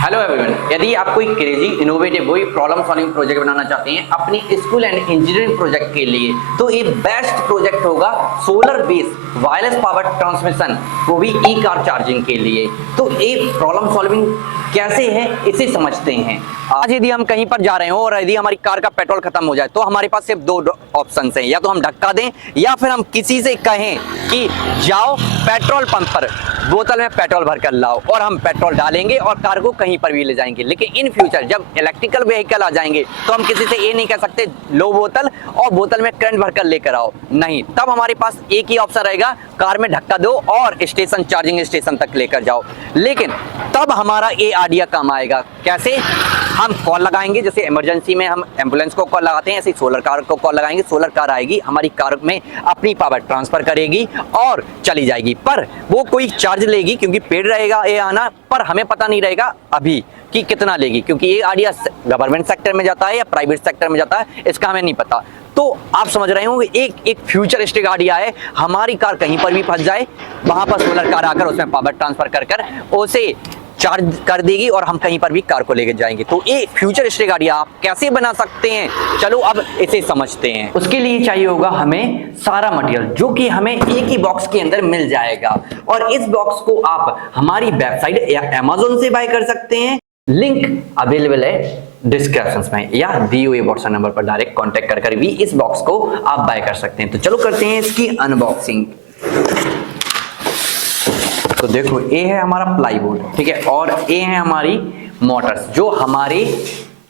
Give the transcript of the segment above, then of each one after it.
Hello everyone, यदि आप कोई क्रेजी इनोवेटिव कोई प्रॉब्लम सॉल्विंग प्रोजेक्ट बनाना चाहते हैं अपनी स्कूल एंड इंजीनियरिंग प्रोजेक्ट के लिए, तो ये बेस्ट प्रोजेक्ट होगा solar based wireless power transmission, वो भी ई कार चार्जिंग के लिए। तो ये प्रॉब्लम सॉल्विंग कैसे है इसे समझते हैं। आज यदि हम कहीं पर जा रहे हो और यदि हमारी कार का पेट्रोल खत्म हो जाए तो हमारे पास सिर्फ दो ऑप्शन हैं, या तो हम धक्का दें या फिर हम किसी से कहें कि जाओ पेट्रोल पंप पर बोतल में पेट्रोल भर कर लाओ, और हम पेट्रोल डालेंगे और कार को कहीं पर भी ले जाएंगे। लेकिन इन फ्यूचर जब इलेक्ट्रिकल व्हीकल आ जाएंगे तो हम किसी से ये नहीं कह सकते लो बोतल और बोतल में करंट भरकर लेकर आओ, नहीं। तब हमारे पास एक ही ऑप्शन रहेगा, कार में धक्का दो और स्टेशन चार्जिंग स्टेशन तक लेकर जाओ। लेकिन तब हमारा ये आइडिया काम आएगा। कैसे? हम कॉल लगाएंगे, जैसे इमरजेंसी में हम एम्बुलेंस को कॉल लगाते हैं, ऐसे सोलर कार को कॉल लगाएंगे। सोलर कार आएगी, हमारी कार में अपनी पावर ट्रांसफर करेगी और चली जाएगी। पर वो कोई चार्ज लेगी क्योंकि पेड़ रहेगा ये आना, पर हमें पता नहीं रहेगा अभी कि कितना लेगी, क्योंकि ये आइडिया गवर्नमेंट सेक्टर में जाता है या प्राइवेट सेक्टर में जाता है, इसका हमें नहीं पता। तो आप समझ रहे होंगे एक फ्यूचरिस्टिक आइडिया है। हमारी कार कहीं पर भी फंस जाए, वहां पर सोलर कार आकर उसमें पावर ट्रांसफर कर उसे चार्ज कर देगी और हम कहीं पर भी कार को लेकर जाएंगे। तो ये फ्यूचरिस्टिक आइडिया आप कैसे बना सकते हैं, चलो अब इसे समझते हैं। उसके लिए चाहिए होगा हमें सारा मटेरियल, जो कि हमें एक ही बॉक्स के अंदर मिल जाएगा। और इस बॉक्स को आप हमारी वेबसाइट या अमेज़न से बाय कर सकते हैं। लिंक अवेलेबल है डिस्क्रिप्शन में, या दिए हुए व्हाट्सएप नंबर पर डायरेक्ट कांटेक्ट कर भी इस बॉक्स को आप बाय कर सकते हैं। तो चलो करते हैं इसकी अनबॉक्सिंग। तो देखो ये है हमारा प्लाईवुड, ठीक है, और ये है हमारी मोटर्स जो हमारे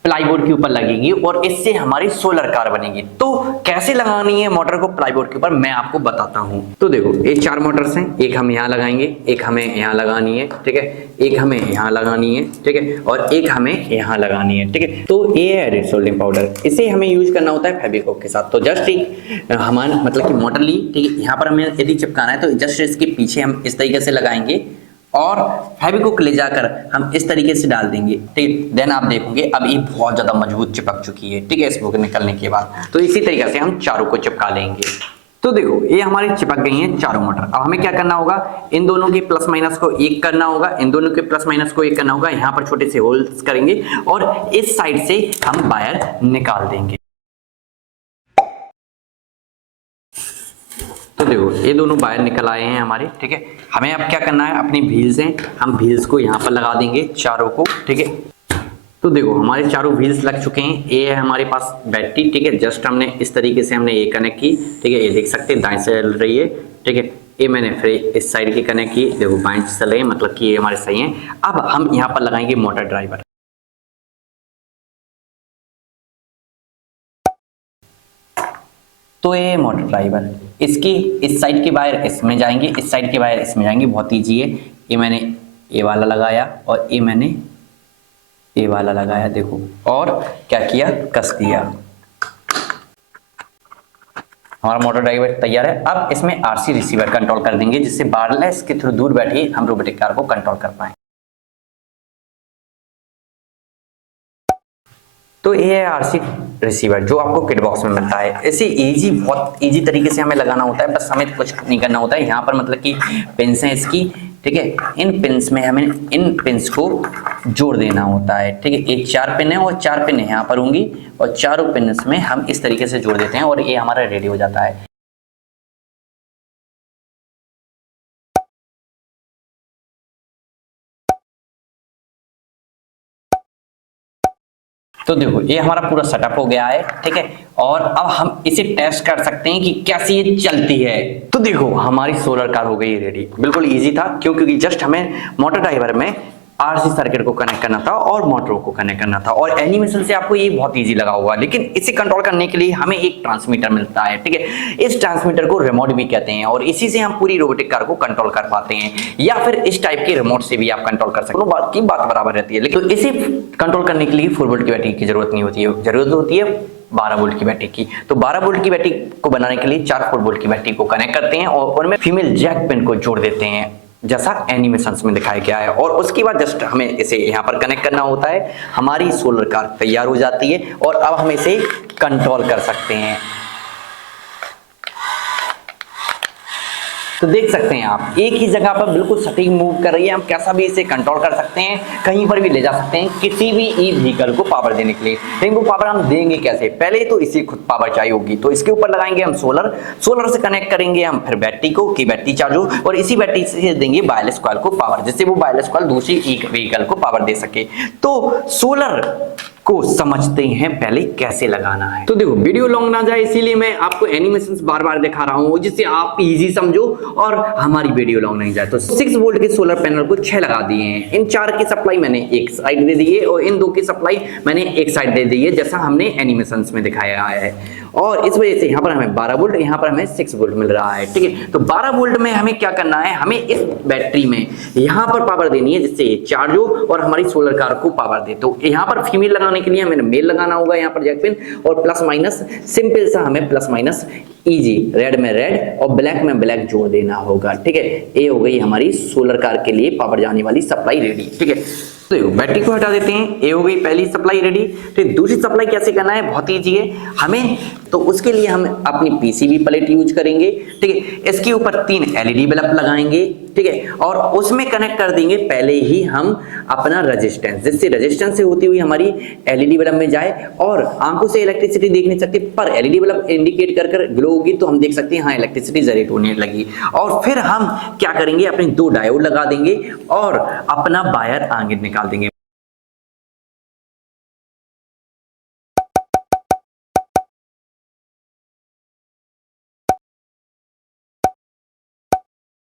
प्लाईवुड के ऊपर लगेगी और इससे हमारी सोलर कार बनेगी। तो कैसे लगानी है मोटर को प्लाईवुड के ऊपर मैं आपको बताता हूं। तो देखो ये चार मोटर्स हैं, एक हम यहाँ लगाएंगे, एक हमें यहाँ लगानी है, ठीक है, एक हमें यहाँ लगानी है, ठीक है, और एक हमें यहाँ लगानी है, ठीक है। तो ये है रेड सोल्डिंग पाउडर, इसे हमें यूज करना होता है फेविकोल के साथ। तो जस्ट एक हमारा मतलब कि मोटर ली, ठीक है, यहाँ पर हमें यदि चिपकाना है तो जस्ट इसके पीछे हम इस तरीके से लगाएंगे और फेविकोल ले जाकर हम इस तरीके से डाल देंगे, ठीक। देन आप देखोगे अब ये बहुत ज्यादा मजबूत चिपक चुकी है, ठीक है, इस बुक निकलने के बाद। तो इसी तरीके से हम चारों को चिपका लेंगे। तो देखो ये हमारी चिपक गई हैं चारों मोटर। अब हमें क्या करना होगा, इन दोनों के प्लस माइनस को एक करना होगा, इन दोनों के प्लस माइनस को एक करना होगा। यहाँ पर छोटे से होल्स करेंगे और इस साइड से हम वायर निकाल देंगे। तो देखो ये दोनों वायर निकल आए हैं हमारे, ठीक है। हमें अब क्या करना है, अपनी व्हील्स हैं, हम व्हील्स को यहाँ पर लगा देंगे चारों को, ठीक है। तो देखो हमारे चारों व्हील्स लग चुके हैं। ये है हमारे पास बैटरी, ठीक है, जस्ट हमने इस तरीके से हमने ये कनेक्ट की, ठीक है, ये देख सकते हैं दाएं से चल रही है, ठीक है। ये मैंने फिर इस साइड की कनेक्ट की, देखो बाएं से चल रही है, मतलब कि ये हमारे सही है। अब हम यहाँ पर लगाएंगे मोटर ड्राइवर। तो ये मोटर ड्राइवर, इसकी इस साइड के वायर इसमें जाएंगे, इस साइड के वायर इसमें जाएंगे, बहुत ईजी है। ये मैंने ये वाला लगाया और ये मैंने ये वाला लगाया, देखो, और क्या किया, कस दिया। हमारा मोटर ड्राइवर तैयार है। अब इसमें आरसी रिसीवर कंट्रोल कर देंगे, जिससे वायरलेस के थ्रू दूर बैठे हम रोबोटिक कार को कंट्रोल कर पाए। तो ये है आरसी रिसीवर जो आपको किट बॉक्स में मिलता है। ऐसे इजी, बहुत इजी तरीके से हमें लगाना होता है, बस हमें कुछ नहीं करना होता है। यहाँ पर मतलब कि पिन्स हैं इसकी, ठीक है, इन पिन्स में हमें इन पिन्स को जोड़ देना होता है, ठीक है। ये चार पिन है और चार पिन यहाँ पर होंगी और चारों पिन्स में हम इस तरीके से जोड़ देते हैं और ये हमारा रेडी हो जाता है। तो देखो ये हमारा पूरा सेटअप हो गया है, ठीक है, और अब हम इसे टेस्ट कर सकते हैं कि कैसे ये चलती है। तो देखो हमारी सोलर कार हो गई रेडी। बिल्कुल इजी था, क्यों? क्योंकि जस्ट हमें मोटर ड्राइवर में आरसी सर्किट को कनेक्ट करना था और मोटरों को कनेक्ट करना था, और एनिमेशन से आपको ये बहुत इजी लगा होगा। लेकिन इसे कंट्रोल करने के लिए हमें एक ट्रांसमीटर मिलता है, ठीक है। इस ट्रांसमीटर को रिमोट भी कहते हैं और इसी से हम पूरी रोबोटिक कार को कंट्रोल कर पाते हैं, या फिर इस टाइप के रिमोट से भी आप कंट्रोल कर सकते हैं। बात की बात बराबर रहती है, लेकिन तो इसे कंट्रोल करने के लिए 4 वोल्ट की बैटरी की जरूरत नहीं होती है, जरूरत होती है 12 वोल्ट की बैटरी की। तो 12 वोल्ट की बैटरी को बनाने के लिए 4 वोल्ट की बैटरी को कनेक्ट करते हैं और उनमें फीमेल जैक पिन को जोड़ देते हैं, जैसा एनिमेशंस में दिखाया गया है। और उसके बाद जस्ट हमें इसे यहाँ पर कनेक्ट करना होता है। हमारी सोलर कार तैयार हो जाती है और अब हम इसे कंट्रोल कर सकते हैं। तो देख सकते हैं आप एक ही जगह पर बिल्कुल सटीक मूव कर रही है। हम कैसा भी इसे कंट्रोल कर सकते हैं, कहीं पर भी ले जा सकते हैं किसी भी ई व्हीकल को पावर देने के लिए। लेकिन वो पावर हम देंगे कैसे? पहले तो इसी खुद पावर चाहिए होगी, तो इसके ऊपर लगाएंगे हम सोलर से कनेक्ट करेंगे हम फिर बैटरी को कि बैटरी चार्ज हो, और इसी बैटरी से देंगे वायरलेस कॉइल को पावर, जिससे वो वायरलेस कॉइल दूसरी ई व्हीकल को पावर दे सके। तो सोलर को समझते हैं पहले कैसे लगाना है। तो देखो वीडियो लॉन्ग ना जाए इसीलिए मैं आपको एनिमेशंस बार-बार दिखा रहा हूं, जिससे आप इजी समझो और हमारी वीडियो लॉन्ग नहीं जाए। तो 6 वोल्ट के सोलर पैनल को 6 लगा दिए हैं। इन 4 की सप्लाई मैंने एक साइड दे दी है और इन 2 की सप्लाई मैंने एक साइड दे दी है, जैसा हमने एनिमेशंस में दिखाया है। और इस वजह से यहाँ पर हमें 12 वोल्ट, यहाँ पर हमें 6 वोल्ट मिल रहा है। ठीक है, तो 12 वोल्ट में हमें क्या करना है, हमें इस बैटरी में यहाँ पर पावर देनी है जिससे ये चार्ज हो और हमारी सोलर कार को पावर दे। तो यहाँ पर फीमेल लगाने के लिए हमें मेल लगाना होगा, यहाँ पर जैक पिन, और प्लस माइनस सिंपल सा हमें प्लस माइनस इजी, रेड में रेड और ब्लैक में ब्लैक जोड़ देना होगा। ठीक है, ये हो गई हमारी सोलर कार के लिए पावर जाने वाली सप्लाई रेडी। ठीक है, तो बैटरी को हटा देते हैं, ये हो गई पहली सप्लाई रेडी। तो दूसरी सप्लाई कैसे करना है, बहुत ईजी है हमें। तो उसके लिए हम अपनी पीसीबी प्लेट यूज करेंगे। ठीक है, इसके ऊपर 3 एलईडी बल्ब लगाएंगे। ठीक है, और उसमें कनेक्ट कर देंगे पहले ही हम अपना रेजिस्टेंस, जिससे रेजिस्टेंस से होती हुई हमारी एलईडी बल्ब में जाए। और आंखों से इलेक्ट्रिसिटी देख नहीं सकते, पर एलईडी बल्ब इंडिकेट कर ग्लो होगी तो हम देख सकते हैं हाँ इलेक्ट्रिसिटी जनरेट होने लगी। और फिर हम क्या करेंगे, अपने 2 डायोड लगा देंगे और अपना वायर आगे निकाल देंगे।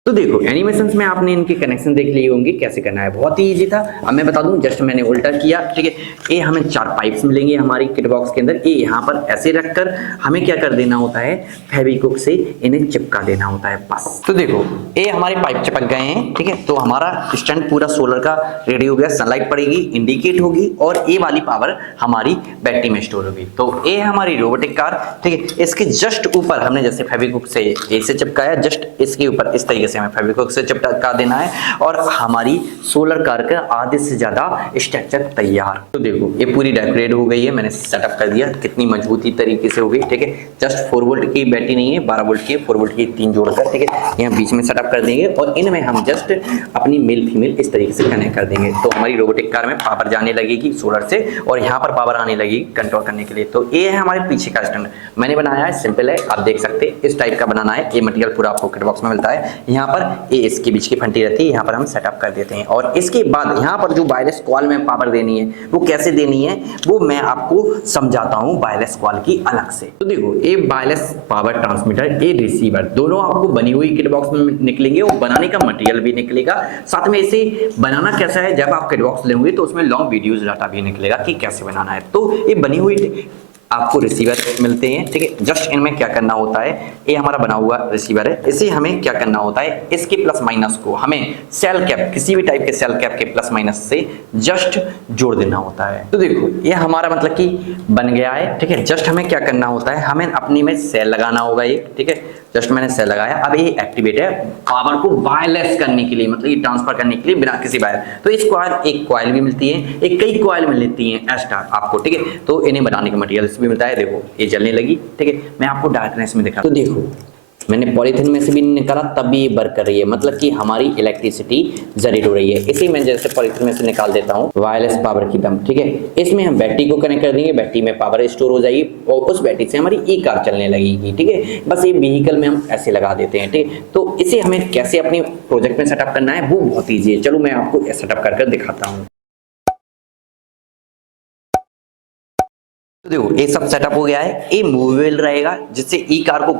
तो देखो एनिमेशंस में आपने इनके कनेक्शन देख लिए होंगे कैसे करना है, बहुत ही इजी था। अब मैं बता दूं, जस्ट मैंने उल्टा किया। ठीक है, ये हमें 4 पाइप्स मिलेंगे हमारी किट बॉक्स के अंदर। ये यहाँ पर ऐसे रखकर हमें क्या कर देना होता है, फेविक्विक से इन्हें चिपका देना होता है बस। तो देखो ये हमारे पाइप चिपक गए हैं। ठीक है, तो हमारा स्टैंड पूरा सोलर का रेडी हो गया। सनलाइट पड़ेगी, इंडिकेट होगी और ये वाली पावर हमारी बैटरी में स्टोर होगी। तो ये हमारी रोबोटिक कार। ठीक है, इसके जस्ट ऊपर हमने जैसे फेविक्विक से ऐसे चिपकाया, जस्ट इसके ऊपर इस तरीके से हमें फेविक्विक से चिपका देना है और हमारी सोलर कार का आधे से ज्यादा स्ट्रक्चर तैयार। तो देखो ये पूरी डेकोरेट हो गई है, मैंने सेटअप कर दिया, कितनी मजबूती तरीके से हो गई। ठीक है, जस्ट 4 वोल्ट की बैटरी नहीं है, 12 वोल्ट की, 4 वोल्ट की 3 जोड़कर। ठीक है, यहाँ बीच में सेटअप कर देंगे और इनमें हम जस्ट अपनी मेल फीमेल इस तरीके से कनेक्ट कर देंगे। तो हमारी रोबोटिक कार में पावर जाने लगेगी सोलर से और यहाँ पर पावर आने लगेगी कंट्रोल करने के लिए। तो ये है हमारे पीछे का स्टैंड, मैंने बनाया है, सिंपल है, आप देख सकते हैं इस टाइप का बनाना है। ये मटेरियल पूरा आपको किट बॉक्स में मिलता है। यहाँ पर ये इसके बीच की फंटी रहती है, यहाँ पर हम सेटअप कर देते हैं। और इसके बाद यहाँ पर जो वायरलेस कॉल में पावर देनी है वो कैसे देनी है वो मैं आपको समझाता हूँ वायरलेस कॉल की अलग से। तो देखो ये वायरलेस पावर ट्रांसमीटर, ये रिसीवर, दोनों आपको बनी हुई किट बॉक्स में निकलेंगे और बनाने का मटेरियल भी निकलेगा। साथ में इसे बनाना कैसा है, जब आप किट बॉक्स लेंगे तो उसमें लॉन्ग वीडियोस डाटा भी निकलेगा कि कैसे बनाना है। तो ये बनी हुई आपको रिसीवर मिलते हैं। ठीक है, जस्ट इनमें क्या करना होता है, ये हमारा बना हुआ रिसीवर है, इसे हमें क्या करना होता है, इसके प्लस माइनस को हमें सेल कैप, किसी भी टाइप के सेल कैप के प्लस माइनस से जस्ट जोड़ देना होता है। तो देखो ये हमारा मतलब कि बन गया है। ठीक है, जस्ट हमें क्या करना होता है, हमें अपनी में सेल लगाना होगा एक। ठीक है, जस्ट मैंने सेल लगाया। अब ये एक्टिवेट है पावर को वायरलेस करने के लिए, मतलब ये ट्रांसफर करने के लिए बिना किसी वायर। तो इस कॉइल, एक कॉइल भी मिलती है, एक कई कॉइल मिलती है एक्स्ट्रा आपको। ठीक है, तो इन्हें बनाने का मटेरियल भी मिलता है। देखो ये जलने लगी। ठीक है, मैं आपको डार्कनेस में दिखा। तो देखो मैंने पॉलीथिन में से भी निकाला तब भी ये वर्क कर रही है, मतलब कि हमारी इलेक्ट्रिसिटी जनरेट हो रही है। इसी में जैसे पॉलीथिन में से निकाल देता हूँ वायरलेस पावर की दम। ठीक है, इसमें हम बैटरी को कनेक्ट कर देंगे, बैटरी में पावर स्टोर हो जाएगी और उस बैटरी से हमारी ई कार चलने लगेगी। ठीक है, बस ये व्हीकल में हम ऐसे लगा देते हैं। ठीक है, तो इसे हमें कैसे अपने प्रोजेक्ट में सेटअप करना है वो बहुत ईजी है। चलो मैं आपको सेटअप कर दिखाता हूँ। तो देखो ये सब सेटअप हो गया है। ये मूवेबल रहेगा, जिससे ई कार को,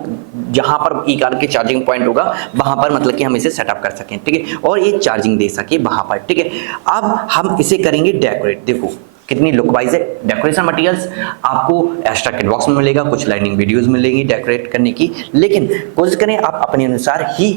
जहां पर ई कार के चार्जिंग पॉइंट होगा वहां पर मतलब कि हम इसे सेटअप कर सकें। ठीक है, और ये चार्जिंग दे सके वहां पर। ठीक है, अब हम इसे करेंगे डेकोरेट। देखो कितनी लुक वाइज है। डेकोरेशन मटेरियल्स आपको एक्स्ट्रा किट बॉक्स में मिलेगा, कुछ लाइनिंग वीडियोस मिलेंगी डेकोरेट करने की, लेकिन कोशिश करें आप अपने अनुसार ही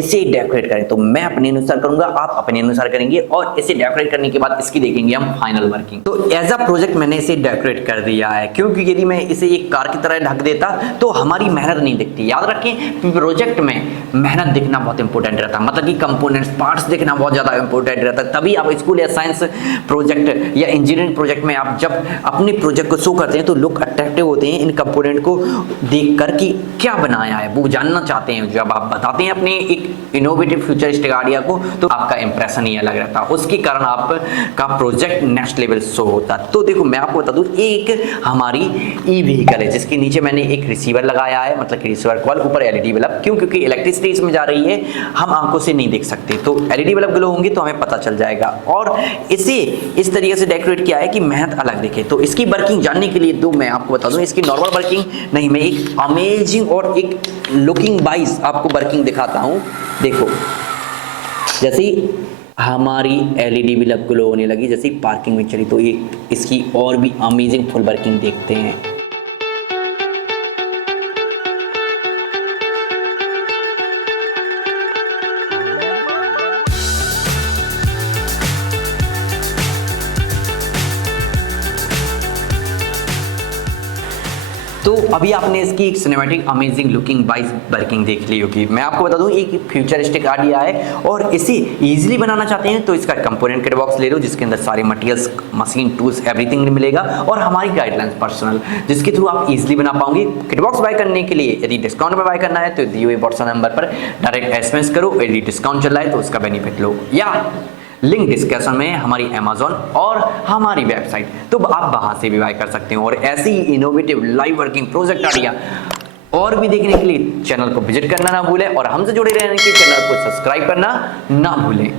इसे डेकोरेट करें। तो मैं अपने अनुसार करूंगा, आप अपने अनुसार करेंगे और इसे डेकोरेट करने के बाद इसकी देखेंगे हम फाइनल वर्किंग। तो एज अ प्रोजेक्ट मैंने इसे डेकोरेट कर दिया है, क्योंकि यदि मैं इसे एक कार की तरह ढक देता तो हमारी मेहनत नहीं दिखती। याद रखें प्रोजेक्ट में मेहनत दिखना बहुत इंपॉर्टेंट रहता है, मतलब कि कंपोनेंट्स पार्ट्स दिखना बहुत ज्यादा इंपॉर्टेंट रहता है। तभी आप स्कूल या साइंस प्रोजेक्ट या इंजीनियरिंग प्रोजेक्ट में आप जब अपने प्रोजेक्ट को शो करते हैं तो लोग अट्रैक्टिव होते हैं इन कंपोनेंट को देखकर कि क्या बनाया है, वो जानना चाहते हैं। जब आप बताते हैं अपने एक इनोवेटिव फ्यूचरिस्टिक आइडिया को तो आपका इंप्रेशन ही अलग रहता है, उसके कारण आपका प्रोजेक्ट नेक्स्ट लेवल शो होता है। तो देखो मैं आपको बता दूं, एक हमारी ई व्हीकल है जिसके नीचे मैंने एक रिसीवर लगाया है, मतलब कि रिसीवर कॉल, ऊपर एलईडी बल्ब। क्यों? क्योंकि इलेक्ट्रिसिटी इसमें जा रही है, हम आंखों से नहीं देख सकते, तो एलईडी बल्ब ग्लो होंगे तो हमें पता चल जाएगा। और इसे इस तरीके से डेकोरेट किया है कि मेहनत अलग दिखे। तो इसकी वर्किंग जानने के लिए मैं आपको बता दूं, इसकी नॉर्मल वर्किंग नहीं, मैं एक अमेजिंग और एक लुकिंग वाइज आपको वर्किंग दिखाता हूं। देखो जैसे ही हमारी एलईडी बल्ब ग्लो होने लगी, जैसे ही पार्किंग में चली, तो ये इसकी और भी अमेजिंग फुल वर्किंग देखते हैं। तो अभी आपने इसकी एक cinematic amazing looking wise working देख ली होगी। मैं आपको बता दूं एक फ्यूचरिस्टिक आइडिया है और इसे इजीली बनाना चाहते हैं तो इसका कंपोनेंट किट बॉक्स ले लो, जिसके अंदर सारे मटेरियल्स, मशीन, टूल्स, एवरीथिंग मिलेगा और हमारी गाइडलाइंस पर्सनल, जिसके थ्रू आप इजीली बना पाओगे। किट बॉक्स बाय करने के लिए यदि डिस्काउंट में बाय करना है तो दिए हुए व्हाट्सएप नंबर पर डायरेक्ट एसएमएस करो, यदि डिस्काउंट चल रहा है तो उसका बेनिफिट लो, या लिंक डिस्क्रिप्शन में हमारी अमेज़न और हमारी वेबसाइट, तो आप वहां से भी बाय कर सकते हो। और ऐसी ही innovative live working project idea और भी देखने के लिए चैनल को विजिट करना ना भूलें और हमसे जुड़े रहने के लिए चैनल को सब्सक्राइब करना ना भूलें।